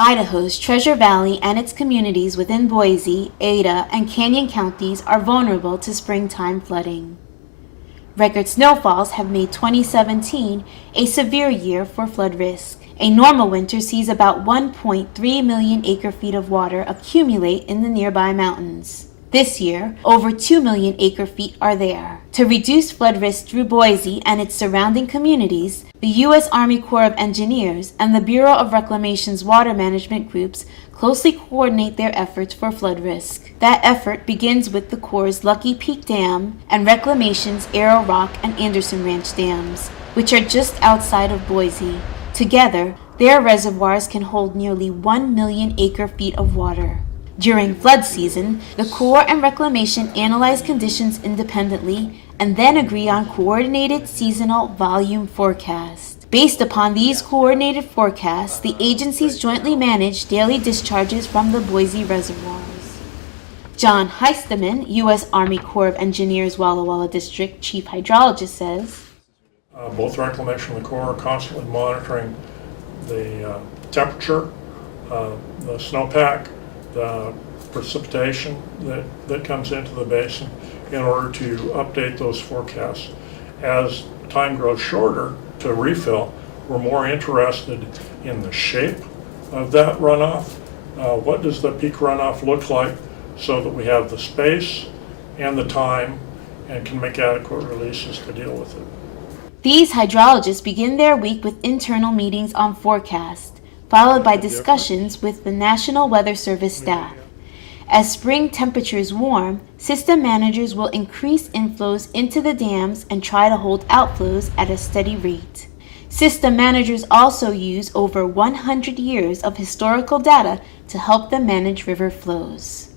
Idaho's Treasure Valley and its communities within Boise, Ada, and Canyon counties are vulnerable to springtime flooding. Record snowfalls have made 2017 a severe year for flood risk. A normal winter sees about 1.3 million acre-feet of water accumulate in the nearby mountains. This year, over 2 million acre-feet are there. To reduce flood risk through Boise and its surrounding communities, the U.S. Army Corps of Engineers and the Bureau of Reclamation's water management groups closely coordinate their efforts for flood risk. That effort begins with the Corps' Lucky Peak Dam and Reclamation's Arrowrock and Anderson Ranch dams, which are just outside of Boise. Together, their reservoirs can hold nearly 1 million acre-feet of water. During flood season, the Corps and Reclamation analyze conditions independently and then agree on coordinated seasonal volume forecasts. Based upon these coordinated forecasts, the agencies jointly manage daily discharges from the Boise reservoirs. John Heisteman, U.S. Army Corps of Engineers Walla Walla District Chief Hydrologist, says, Both Reclamation and the Corps are constantly monitoring the temperature, the snowpack, the precipitation that comes into the basin in order to update those forecasts. As time grows shorter to refill, we're more interested in the shape of that runoff. What does the peak runoff look like so that we have the space and the time and can make adequate releases to deal with it. These hydrologists begin their week with internal meetings on forecast, followed by discussions with the National Weather Service staff. As spring temperatures warm, system managers will increase inflows into the dams and try to hold outflows at a steady rate. System managers also use over 100 years of historical data to help them manage river flows.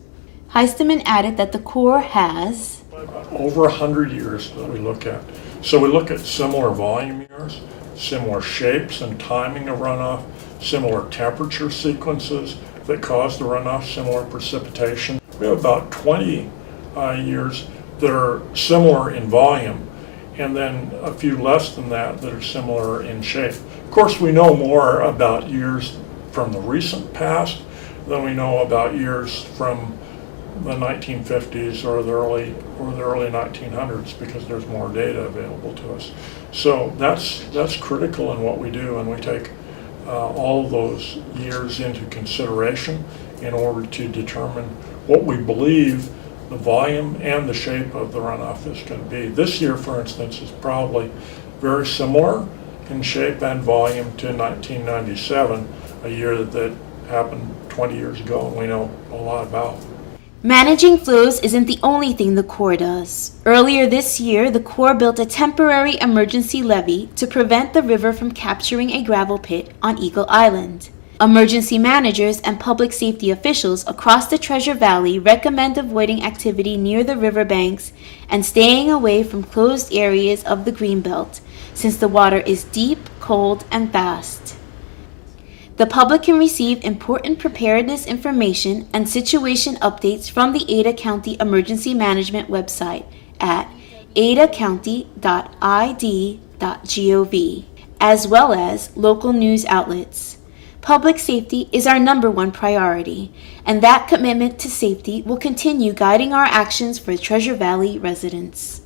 Heisteman added that the Corps has over 100 years that we look at. So we look at similar volume years, similar shapes and timing of runoff, similar temperature sequences that cause the runoff, similar precipitation. We have about 20 years that are similar in volume, and then a few less than that that are similar in shape. Of course, we know more about years from the recent past than we know about years from the 1950s or the early 1900s because there's more data available to us. So that's critical in what we do, and we take all of those years into consideration in order to determine what we believe the volume and the shape of the runoff is going to be. This year, for instance, is probably very similar in shape and volume to 1997, a year that happened 20 years ago and we know a lot about. Managing flows isn't the only thing the Corps does. Earlier this year, the Corps built a temporary emergency levee to prevent the river from capturing a gravel pit on Eagle Island. Emergency managers and public safety officials across the Treasure Valley recommend avoiding activity near the riverbanks and staying away from closed areas of the Greenbelt, since the water is deep, cold, and fast. The public can receive important preparedness information and situation updates from the Ada County Emergency Management website at adacounty.id.gov, as well as local news outlets. Public safety is our #1 priority, and that commitment to safety will continue guiding our actions for Treasure Valley residents.